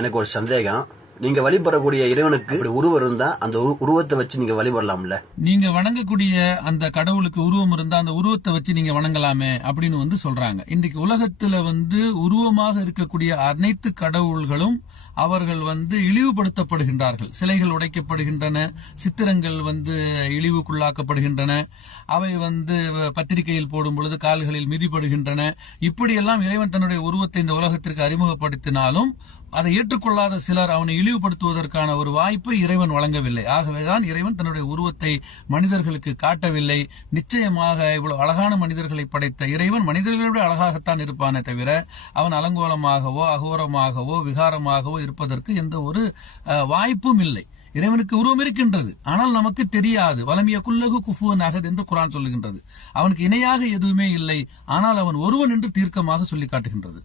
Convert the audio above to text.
எனக்கு ஒரு சந்தேகம். நீங்க வழிபடக்கூடிய இறைவனுக்கு உருவம் இருந்தா அந்த உருவத்தை வச்சு நீங்க வழிபடலாம்ல? நீங்க வணங்கக்கூடிய அந்த கடவுளுக்கு உருவம் இருந்தா அந்த உருவத்தை வச்சு நீங்க வணங்கலாமே அப்படின்னு சொல்றாங்க. இன்றைக்கு உலகத்துல உருவமாக இருக்கக்கூடிய அனைத்து கடவுள்களும் அவர்கள் இழிவுபடுத்தப்படுகின்றார்கள். சிலைகள் உடைக்கப்படுகின்றன, சித்திரங்கள் இழிவுக்குள்ளாக்கப்படுகின்றன, அவை பத்திரிகையில் போடும் பொழுது கால்களில் மிதிப்படுகின்றன. இப்படியெல்லாம் இறைவன் தன்னுடைய உருவத்தை இந்த உலகத்திற்கு அறிமுகப்படுத்தினாலும் அதை ஏற்றுக்கொள்ளாத சிலர் அவனை இழிவுபடுத்துவதற்கான ஒரு வாய்ப்பை இறைவன் வழங்கவில்லை. ஆகவேதான் இறைவன் தன்னுடைய உருவத்தை மனிதர்களுக்கு காட்டவில்லை. நிச்சயமாக இவ்வளவு அழகான மனிதர்களை படைத்த இறைவன் மனிதர்களோடு அழகாகத்தான் இருப்பானே தவிர அவன் அலங்கோலமாகவோ அகோரமாகவோ விகாரமாகவோ இருப்பதற்கு எந்த ஒரு வாய்ப்பும் இல்லை. இறைவனுக்கு உருவம் இருக்கின்றது, ஆனால் நமக்கு தெரியாது. வலமிய குல்லகு குஃபுவன் அகத் என்று குர்ஆன் சொல்லுகின்றது. அவனுக்கு இணையாக எதுவுமே இல்லை, ஆனால் அவன் ஒருவன் என்று தீர்க்கமாக சொல்லி காட்டுகின்றது.